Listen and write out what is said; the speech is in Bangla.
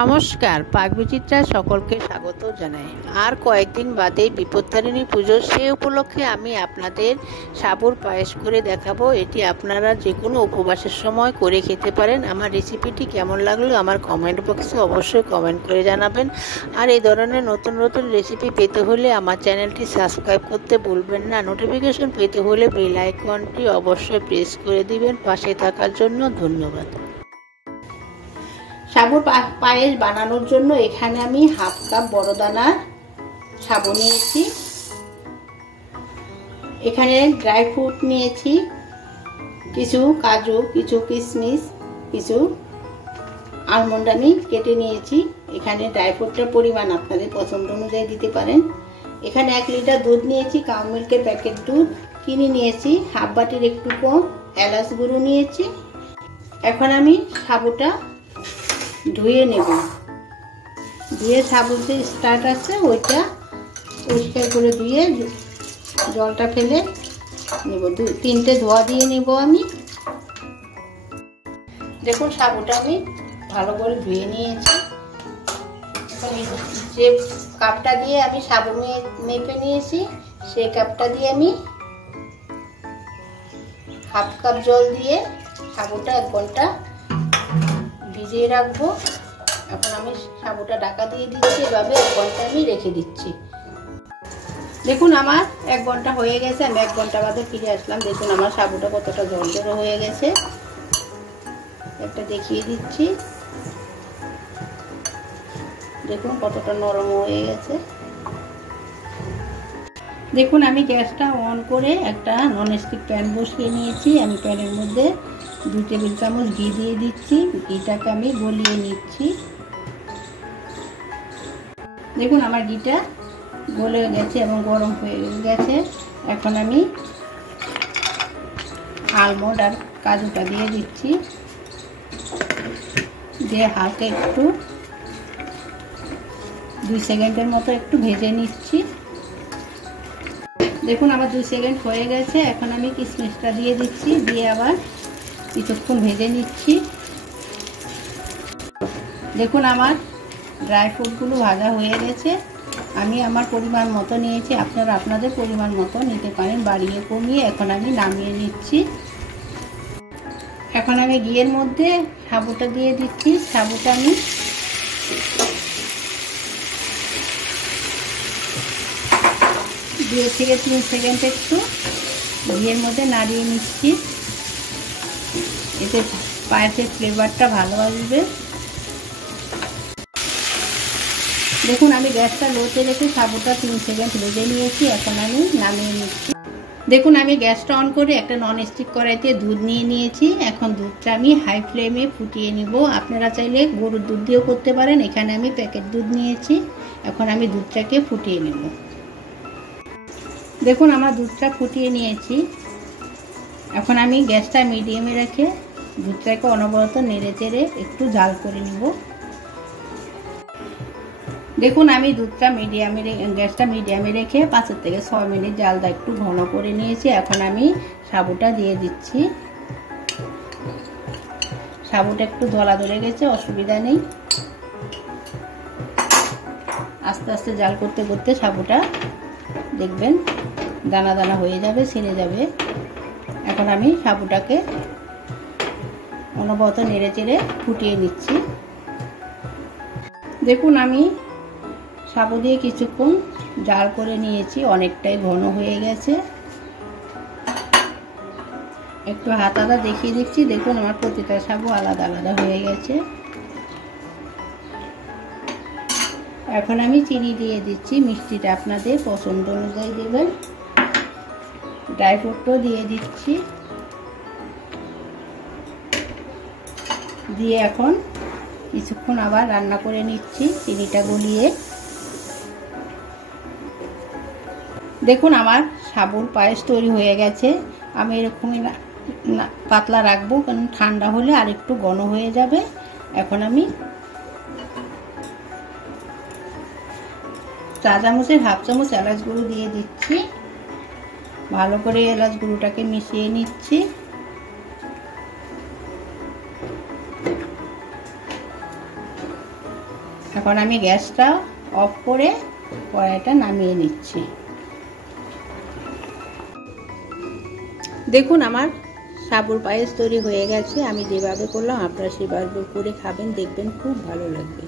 নমস্কার, পাকবিচিত্রা সকলকে স্বাগত জানাই। আর কয়েকদিন বাদেই বিপত্তারিণী পুজো, সেই উপলক্ষে আমি আপনাদের সাবুর পায়েস করে দেখাবো। এটি আপনারা যে কোনো উপবাসের সময় করে খেতে পারেন। আমার রেসিপিটি কেমন লাগলো আমার কমেন্ট বক্সে অবশ্যই কমেন্ট করে জানাবেন। আর এই ধরনের নতুন নতুন রেসিপি পেতে হলে আমার চ্যানেলটি সাবস্ক্রাইব করতে ভুলবেন না। নোটিফিকেশন পেতে হলে বেল আইকনটি অবশ্যই প্রেস করে দিবেন। পাশে থাকার জন্য ধন্যবাদ। সাবুর পায়েস বানানোর জন্য এখানে আমি হাফ কাপ বড় দানার সাবু নিয়েছি। এখানে ড্রাই ফ্রুট নিয়েছি, কিছু কাজু, কিছু কিশমিশ, কিছু আলমন্ড আমি কেটে নিয়েছি। এখানে ড্রাই ফ্রুটটার পরিমাণ আপনাদের পছন্দ অনুযায়ী দিতে পারেন। এখানে 1 লিটার দুধ নিয়েছি, কাউ মিল্কের প্যাকেট দুধ। চিনি নিয়েছি হাফ বাটির একটু কম, এলাচ গুঁড়ো নিয়েছি। এখন আমি সাবুটা ধুয়ে নেব। ধুয়ে সাবুর যে স্টার্ট আছে ওইটা পরিষ্কার করে ধুয়ে জলটা ফেলে নেব। 3টে ধোয়া দিয়ে নেব আমি। দেখুন সাবুটা আমি ভালো করে ধুয়ে নিয়েছি। যে কাপটা দিয়ে আমি সাবু মেপে নিয়েছি সেই কাপটা দিয়ে আমি হাফ কাপ জল দিয়ে সাবুটা 1 ঘন্টা ভিজিয়ে রাখবো। এখন আমি সাবুটা ঢাকা দিয়ে দিচ্ছি, এভাবে 1 ঘন্টা আমি রেখে দিচ্ছি। দেখুন আমার 1 ঘন্টা হয়ে গেছে। আমি 1 ঘন্টা বাদে ফিরে আসলাম। দেখুন আমার সাবুটা কতটা ঝরঝরে হয়ে গেছে। একটা দেখিয়ে দিচ্ছি, দেখুন কতটা নরম হয়ে গেছে। দেখুন আমি গ্যাসটা অন করে একটা ননস্টিক প্যান বসিয়ে নিয়েছি। আমি প্যানের মধ্যে 2 টেবিল চামচ ঘি দিয়ে দিচ্ছি। ঘিটাকে আমি গলিয়ে নিচ্ছি। দেখুন আমার ঘিটা গলে গেছে এবং গরম হয়ে গেছে। এখন আমি আলমন্ড আর কাজুটা দিয়ে দিচ্ছি, দিয়ে হালকা একটু 2 সেকেন্ডের মতো একটু ভেজে নিচ্ছি। দেখুন আমার 2 সেকেন্ড হয়ে গেছে। এখন আমি কিশমিশটা দিয়ে দিচ্ছি, দিয়ে আবার কিছুক্ষণ ভেজে নিচ্ছি। দেখুন আমার ড্রাই ফ্রুটগুলো ভাজা হয়ে গেছে। আমি আমার পরিমাণ মতো নিয়েছি, আপনারা আপনাদের পরিমাণ মতো নিতে পারেন, বাড়িয়ে কমিয়ে। এখন আমি নামিয়ে নিচ্ছি। এখন আমি ঘিয়ের মধ্যে সাবুটা দিয়ে দিচ্ছি। সাবুটা আমি দিয়ে থেকে 3 সেকেন্ড একটু ঘিয়ের মধ্যে নাড়িয়ে নিচ্ছি। এতে পায়েসের ফ্লেভারটা ভালো আসবে। দেখুন আমি গ্যাসটা লোতে রেখে সাবুটা 3 সেকেন্ড ভেজে নিয়েছি। এখন আমি নামিয়ে নিচ্ছি। দেখুন আমি গ্যাসটা অন করে একটা ননস্টিক কড়াইতে দুধ নিয়ে নিয়েছি। এখন দুধটা আমি হাই ফ্লেমে ফুটিয়ে নিব। আপনারা চাইলে গরুর দুধ দিয়েও করতে পারেন। এখানে আমি প্যাকেট দুধ নিয়েছি। এখন আমি দুধটাকে ফুটিয়ে নেব। দেখুন আমার দুধটা ফুটিয়ে নিয়েছি। এখন আমি গ্যাসটা মিডিয়ামে রেখে দুধটাকে অনবরত নেড়ে চেড়ে একটু জাল করে নেব। দেখুন আমি দুধটা গ্যাসটা মিডিয়ামে রেখে 5 থেকে 6 মিনিট জালটা একটু ঘন করে নিয়েছি। এখন আমি সাবুটা দিয়ে দিচ্ছি। সাবুটা একটু ধলা ধরে গেছে, অসুবিধা নেই। আস্তে আস্তে জাল করতে করতে সাবুটা দেখবেন দানা দানা হয়ে যাবে, ছেড়ে যাবে। এখন আমি সাবুটাকে অনবরত নেড়ে চেড়ে ফুটিয়ে নিচ্ছি। দেখুন আমি সাবু দিয়ে কিছুক্ষণ জাল করে নিয়েছি, অনেকটাই ঘন হয়ে গেছে। একটু হাত আদা দেখিয়ে দিচ্ছি। দেখুন আমার প্রতিটা সাবু আলাদা আলাদা হয়ে গেছে। এখন আমি চিনি দিয়ে দিচ্ছি, মিষ্টিটা আপনাদের পছন্দ অনুযায়ী দেবেন। ড্রাই ফ্রুটও দিয়ে দিচ্ছি, দিয়ে এখন কিছুক্ষণ আবার রান্না করে নিচ্ছি চিনিটা গলিয়ে। দেখুন আমার সাবুর পায়েস তৈরি হয়ে গেছে। আমি এরকমই পাতলা রাখবো, কারণ ঠান্ডা হলে আর একটু ঘন হয়ে যাবে। এখন আমি 1 চামচের হাফ চামচ এলাচ গুঁড়ো দিয়ে দিচ্ছি। ভালো করে এলাচ গুঁড়োটাকে মিশিয়ে নিচ্ছি। এখন আমি গ্যাসটা অফ করে কড়াইটা নামিয়ে নিচ্ছি। দেখুন আমার সাবুর পায়েস তৈরি হয়ে গেছে। আমি যেভাবে করলাম আপনারা সেভাবে করে খাবেন, দেখবেন খুব ভালো লাগবে।